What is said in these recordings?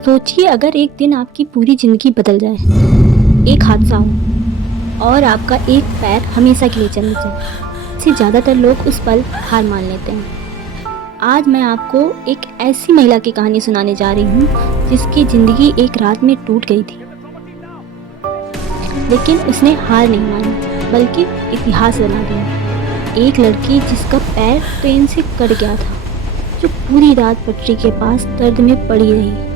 सोचिए अगर एक दिन आपकी पूरी ज़िंदगी बदल जाए, एक हादसा हो और आपका एक पैर हमेशा के लिए चले जाए। इससे ज़्यादातर लोग उस पल हार मान लेते हैं। आज मैं आपको एक ऐसी महिला की कहानी सुनाने जा रही हूँ जिसकी ज़िंदगी एक रात में टूट गई थी, लेकिन उसने हार नहीं मानी बल्कि इतिहास बना दिया। एक लड़की जिसका पैर ट्रेन से कट गया था, जो पूरी रात पटरी के पास दर्द में पड़ी रही,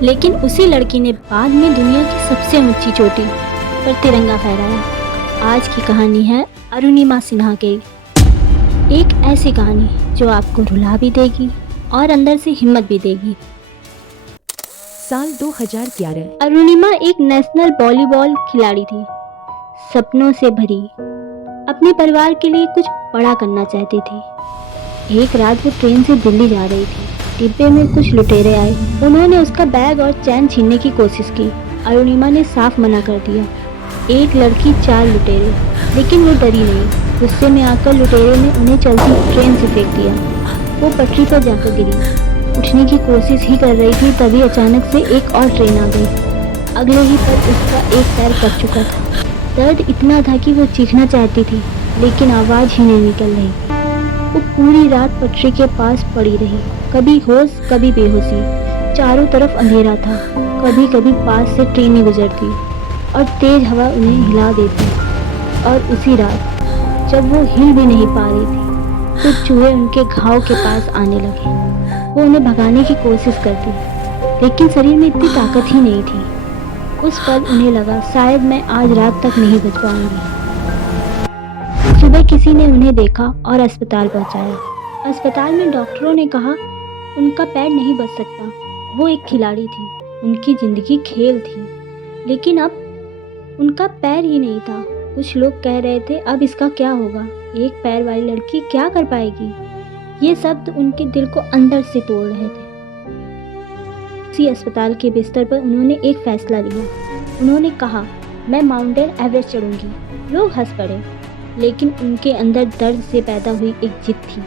लेकिन उसी लड़की ने बाद में दुनिया की सबसे ऊंची चोटी पर तिरंगा फहराया। आज की कहानी है अरुणिमा सिन्हा की। एक ऐसी कहानी जो आपको रुला भी देगी और अंदर से हिम्मत भी देगी। साल 2011। अरुणिमा एक नेशनल वॉलीबॉल खिलाड़ी थी, सपनों से भरी, अपने परिवार के लिए कुछ बड़ा करना चाहती थी। एक रात वो ट्रेन से दिल्ली जा रही थी। डिब्बे में कुछ लुटेरे आए। उन्होंने उसका बैग और चैन छीनने की कोशिश की। अरुणिमा ने साफ मना कर दिया। एक लड़की, चार लुटेरे, लेकिन वो डरी नहीं। गुस्से में आकर लुटेरे ने उन्हें चलती ट्रेन से फेंक दिया। वो पटरी पर जाकर गिरी। उठने की कोशिश ही कर रही थी, तभी अचानक से एक और ट्रेन आ गई। अगले ही पल उसका एक पैर कट चुका था। दर्द इतना था कि वो चीखना चाहती थी, लेकिन आवाज़ ही नहीं निकल रही। वो पूरी रात पटरी के पास पड़ी रही, कभी होश कभी बेहोशी। चारों तरफ अंधेरा था। कभी कभी पास से ट्रेनें गुजरती और तेज हवा उन्हें हिला देती। और उसी रात जब वो हिल भी नहीं पा रही थी, तो चूहे उनके घाव के पास आने लगे। वो उन्हें भगाने की कोशिश करती, लेकिन शरीर में इतनी ताकत ही नहीं थी। उस पल उन्हें लगा शायद मैं आज रात तक नहीं बच पाऊंगी। सुबह किसी ने उन्हें देखा और अस्पताल पहुंचाया। अस्पताल में डॉक्टरों ने कहा उनका पैर नहीं बच सकता। वो एक खिलाड़ी थी, उनकी ज़िंदगी खेल थी, लेकिन अब उनका पैर ही नहीं था। कुछ लोग कह रहे थे अब इसका क्या होगा, एक पैर वाली लड़की क्या कर पाएगी। ये शब्द उनके दिल को अंदर से तोड़ रहे थे। उसी अस्पताल के बिस्तर पर उन्होंने एक फैसला लिया। उन्होंने कहा मैं माउंटेन एवरेस्ट चढ़ूंगी। लोग हंस पड़े, लेकिन उनके अंदर दर्द से पैदा हुई एक जिद थी।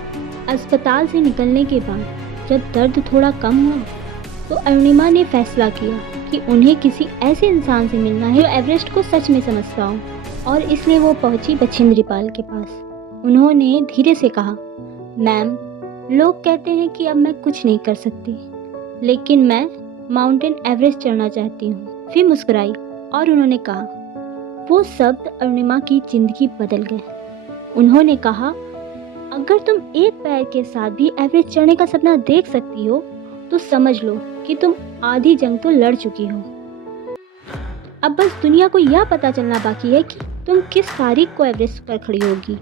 अस्पताल से निकलने के बाद जब दर्द थोड़ा कम हुआ, तो अरुणिमा ने फैसला किया कि उन्हें किसी ऐसे इंसान से मिलना है जो एवरेस्ट को सच में समझता हो, और इसलिए वो पहुंची बछेंद्री पाल के पास। उन्होंने धीरे से कहा, मैम, लोग कहते हैं कि अब मैं कुछ नहीं कर सकती, लेकिन मैं माउंटेन एवरेस्ट चढ़ना चाहती हूँ। फिर मुस्कुराई और उन्होंने कहा, वो शब्द अरुणिमा की जिंदगी बदल गए। उन्होंने कहा, अगर तुम एक पैर के साथ भी एवरेस्ट चढ़ने का सपना देख सकती हो, तो समझ लो कि तुम आधी जंग तो लड़ चुकी हो। अब बस दुनिया को यह पता चलना बाकी है कि तुम किस तारीख को एवरेस्ट पर खड़ी होगी।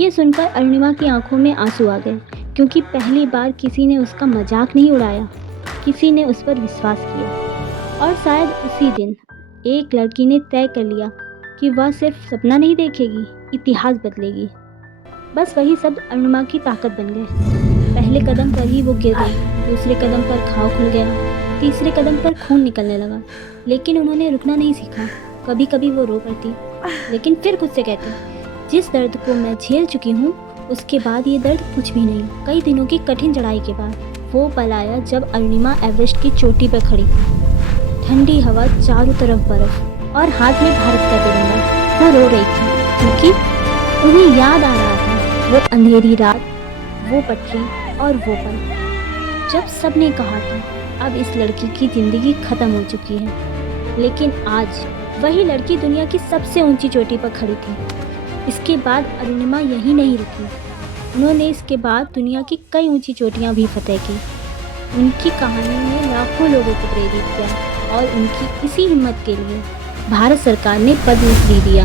ये सुनकर अरुणिमा की आंखों में आंसू आ गए, क्योंकि पहली बार किसी ने उसका मजाक नहीं उड़ाया, किसी ने उस पर विश्वास किया। और शायद उसी दिन एक लड़की ने तय कर लिया कि वह सिर्फ सपना नहीं देखेगी, इतिहास बदलेगी। बस वही शब्द अरुणिमा की ताकत बन गए। पहले कदम पर ही वो गिर गई, दूसरे कदम पर घाव खुल गया, तीसरे कदम पर खून निकलने लगा, लेकिन उन्होंने रुकना नहीं सीखा। कभी कभी वो रो पड़ती, लेकिन फिर खुद से कहती, जिस दर्द को मैं झेल चुकी हूँ, उसके बाद ये दर्द कुछ भी नहीं। कई दिनों की कठिन चढ़ाई के बाद वो पल आया जब अरुणिमा एवरेस्ट की चोटी पर खड़ी थी। ठंडी हवा, चारों तरफ बर्फ और हाथ में भारत का तिरंगा। वो रो रही थी क्योंकि उन्हें याद आ रहा था वो अंधेरी रात, वो पटरी और वो पल जब सबने कहा था अब इस लड़की की ज़िंदगी ख़त्म हो चुकी है। लेकिन आज वही लड़की दुनिया की सबसे ऊंची चोटी पर खड़ी थी। इसके बाद अरुणिमा यहीं नहीं रुकी। उन्होंने इसके बाद दुनिया की कई ऊंची चोटियां भी फतेह की। उनकी कहानी ने लाखों लोगों को प्रेरित किया, और उनकी इसी हिम्मत के लिए भारत सरकार ने पद्म श्री दिया।